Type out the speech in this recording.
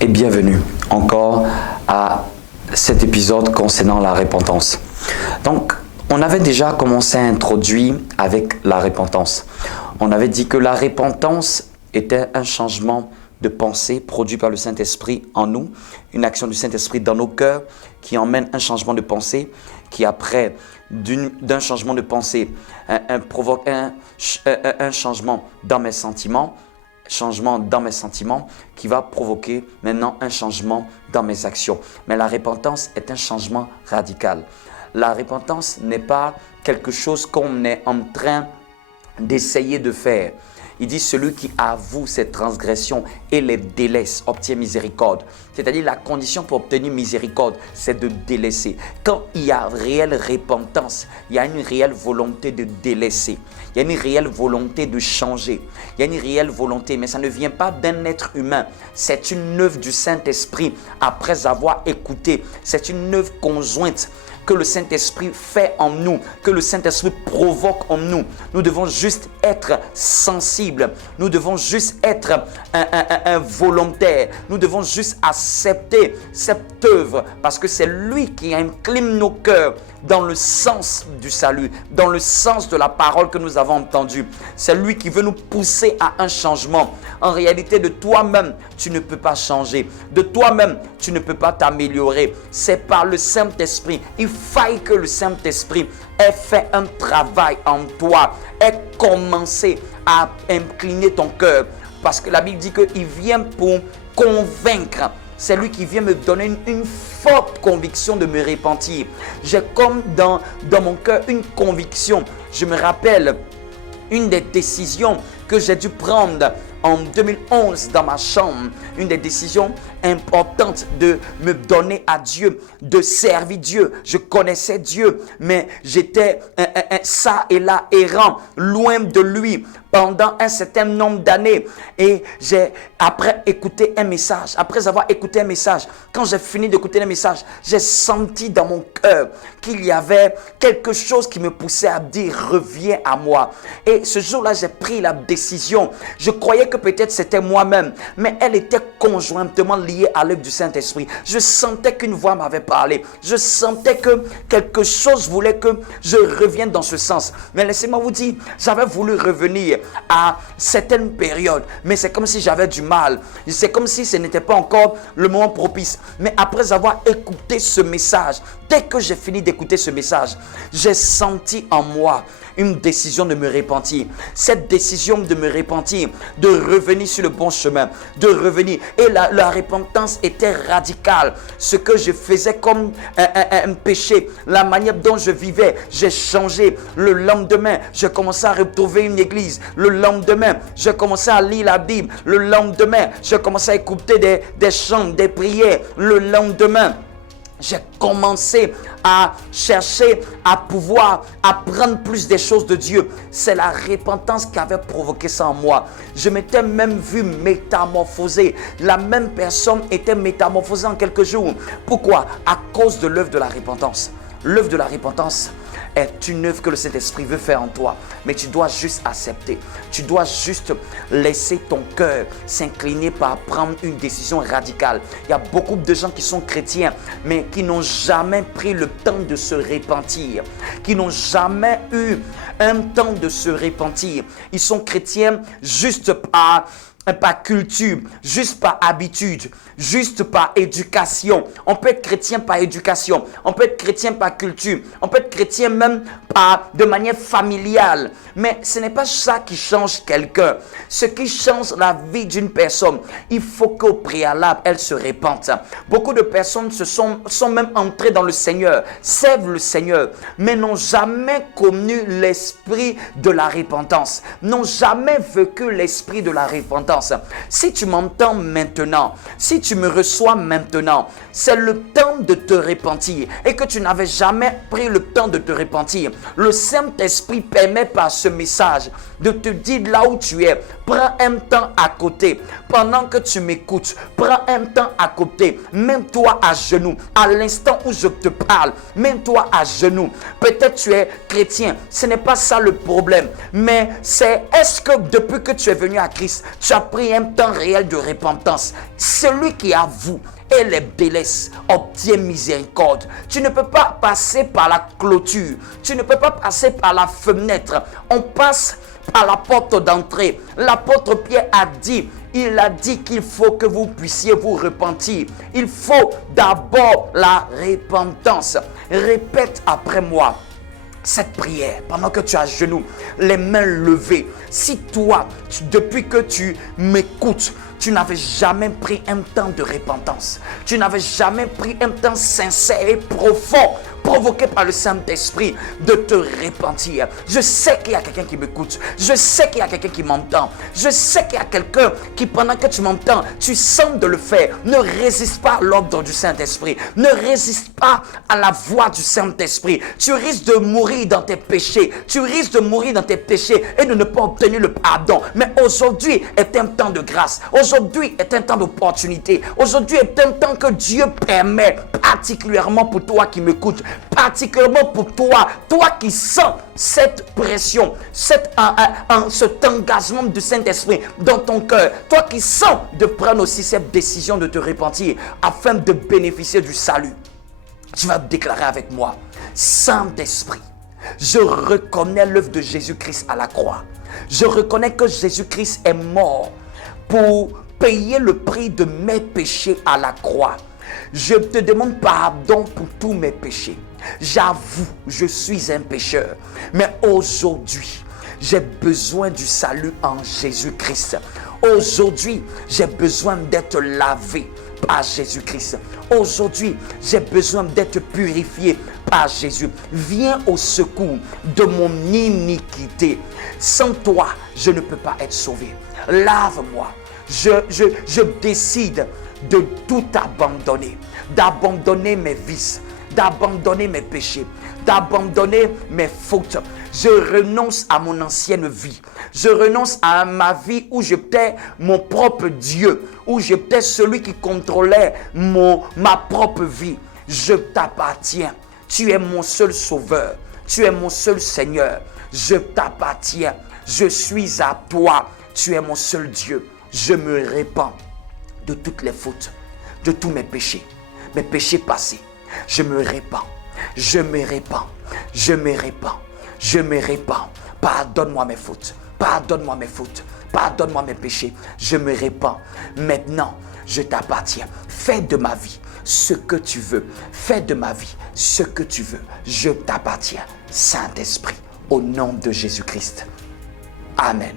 Et bienvenue encore à cet épisode concernant la repentance. Donc, on avait déjà commencé à introduire avec la repentance. On avait dit que la repentance était un changement de pensée produit par le Saint-Esprit en nous, une action du Saint-Esprit dans nos cœurs qui emmène un changement de pensée, qui après d'un changement de pensée provoque un changement dans mes sentiments, qui va provoquer maintenant un changement dans mes actions. Mais la repentance est un changement radical. La repentance n'est pas quelque chose qu'on est en train d'essayer de faire. Il dit celui qui avoue ses transgressions et les délaisse obtient miséricorde. C'est-à-dire la condition pour obtenir miséricorde, c'est de délaisser. Quand il y a réelle repentance, il y a une réelle volonté de délaisser. Il y a une réelle volonté de changer. Il y a une réelle volonté, mais ça ne vient pas d'un être humain. C'est une œuvre du Saint-Esprit après avoir écouté. C'est une œuvre conjointe que le Saint-Esprit fait en nous, que le Saint-Esprit provoque en nous. Nous devons juste être sensibles. Nous devons juste être un volontaire. Nous devons juste accepter cette œuvre parce que c'est lui qui incline nos cœurs dans le sens du salut, dans le sens de la parole que nous avons entendue. C'est lui qui veut nous pousser à un changement. En réalité, de toi-même, tu ne peux pas changer. De toi-même, tu ne peux pas t'améliorer. C'est par le Saint-Esprit. Il faille que le Saint-Esprit ait fait un travail en toi, ait commencé à incliner ton cœur. Parce que la Bible dit qu'il vient pour convaincre. C'est lui qui vient me donner une forte conviction de me repentir. J'ai comme dans mon cœur une conviction. Je me rappelle une des décisions que j'ai dû prendre en 2011 dans ma chambre. Une des décisions importantes de me donner à Dieu, de servir Dieu. Je connaissais Dieu, mais j'étais ça et là errant, loin de lui pendant un certain nombre d'années. Et après avoir écouté un message, quand j'ai fini d'écouter le message, j'ai senti dans mon cœur qu'il y avait quelque chose qui me poussait à dire reviens à moi. Et ce jour-là, j'ai pris la décision. Je croyais que peut-être c'était moi-même, mais elle était conjointement liée à l'œuvre du Saint-Esprit. Je sentais qu'une voix m'avait parlé. Je sentais que quelque chose voulait que je revienne dans ce sens. Mais laissez-moi vous dire, j'avais voulu revenir à certaines périodes, mais c'est comme si j'avais du mal. C'est comme si ce n'était pas encore le moment propice. Mais après avoir écouté ce message, dès que j'ai fini d'écouter ce message, j'ai senti en moi une décision de me repentir. Cette décision de me repentir, de revenir sur le bon chemin, de revenir. Et la repentance était radicale. Ce que je faisais comme un péché, la manière dont je vivais, j'ai changé. Le lendemain, j'ai commencé à retrouver une église. Le lendemain, j'ai commencé à lire la Bible. Le lendemain, j'ai commencé à écouter des chants, des prières. Le lendemain, j'ai commencé à chercher à pouvoir apprendre plus des choses de Dieu. C'est la repentance qui avait provoqué ça en moi. Je m'étais même vu métamorphosé. La même personne était métamorphosée en quelques jours. Pourquoi? À cause de l'œuvre de la repentance. L'œuvre de la repentance est une œuvre que le Saint-Esprit veut faire en toi. Mais tu dois juste accepter. Tu dois juste laisser ton cœur s'incliner pour prendre une décision radicale. Il y a beaucoup de gens qui sont chrétiens, mais qui n'ont jamais pris le temps de se repentir. Qui n'ont jamais eu un temps de se repentir. Ils sont chrétiens juste par culture, juste par habitude, juste par éducation. On peut être chrétien par éducation, on peut être chrétien par culture, on peut être chrétien même de manière familiale. Mais ce n'est pas ça qui change quelqu'un. Ce qui change la vie d'une personne, il faut qu'au préalable, elle se repente. Beaucoup de personnes sont même entrées dans le Seigneur, servent le Seigneur, mais n'ont jamais connu l'esprit de la repentance, n'ont jamais vécu l'esprit de la repentance. repentance. Si tu m'entends maintenant, si tu me reçois maintenant, c'est le temps de te repentir et que tu n'avais jamais pris le temps de te repentir. Le Saint-Esprit permet par ce message de te dire là où tu es, prends un temps à côté. Pendant que tu m'écoutes, prends un temps à côté. Mets-toi à genoux. À l'instant où je te parle, mets-toi à genoux. Peut-être tu es chrétien, ce n'est pas ça le problème. Mais est-ce que depuis que tu es venu à Christ, tu as pris un temps réel de repentance? Celui qui avoue et les délaisse obtient miséricorde. Tu ne peux pas passer par la clôture. Tu ne peux pas passer par la fenêtre. On passe par la porte d'entrée. L'apôtre Pierre a dit, il a dit qu'il faut que vous puissiez vous repentir. Il faut d'abord la repentance. Répète après moi cette prière pendant que tu es à genoux, les mains levées. Si toi, depuis que tu m'écoutes, tu n'avais jamais pris un temps de repentance, tu n'avais jamais pris un temps sincère et profond, provoqué par le Saint-Esprit, de te repentir. Je sais qu'il y a quelqu'un qui m'écoute. Je sais qu'il y a quelqu'un qui m'entend. Je sais qu'il y a quelqu'un qui, pendant que tu m'entends, tu sens de le faire. Ne résiste pas à l'ordre du Saint-Esprit. Ne résiste pas à la voix du Saint-Esprit. Tu risques de mourir dans tes péchés. Tu risques de mourir dans tes péchés et de ne pas obtenir le pardon. Mais aujourd'hui est un temps de grâce. Aujourd'hui est un temps d'opportunité. Aujourd'hui est un temps que Dieu permet, particulièrement pour toi qui m'écoutes, particulièrement pour toi, toi qui sens cette pression, cet engagement du Saint-Esprit dans ton cœur, toi qui sens de prendre aussi cette décision de te repentir afin de bénéficier du salut. Tu vas déclarer avec moi: Saint-Esprit, je reconnais l'œuvre de Jésus-Christ à la croix. Je reconnais que Jésus-Christ est mort pour payer le prix de mes péchés à la croix. Je te demande pardon pour tous mes péchés. J'avoue, je suis un pécheur. Mais aujourd'hui, j'ai besoin du salut en Jésus-Christ. Aujourd'hui, j'ai besoin d'être lavé par Jésus-Christ. Aujourd'hui, j'ai besoin d'être purifié par Jésus. Viens au secours de mon iniquité. Sans toi, je ne peux pas être sauvé. Lave-moi. Je décide de tout abandonner, d'abandonner mes vices, d'abandonner mes péchés, d'abandonner mes fautes. Je renonce à mon ancienne vie. Je renonce à ma vie où j'étais mon propre Dieu, où j'étais celui qui contrôlait ma propre vie. Je t'appartiens. Tu es mon seul sauveur. Tu es mon seul Seigneur. Je t'appartiens. Je suis à toi. Tu es mon seul Dieu. Je me répands de toutes les fautes, de tous mes péchés passés. Je me répands, je me répands, je me répands, je me répands. Pardonne-moi mes fautes, pardonne-moi mes fautes, pardonne-moi mes péchés. Je me répands. Maintenant, je t'appartiens. Fais de ma vie ce que tu veux. Fais de ma vie ce que tu veux. Je t'appartiens, Saint-Esprit, au nom de Jésus-Christ. Amen.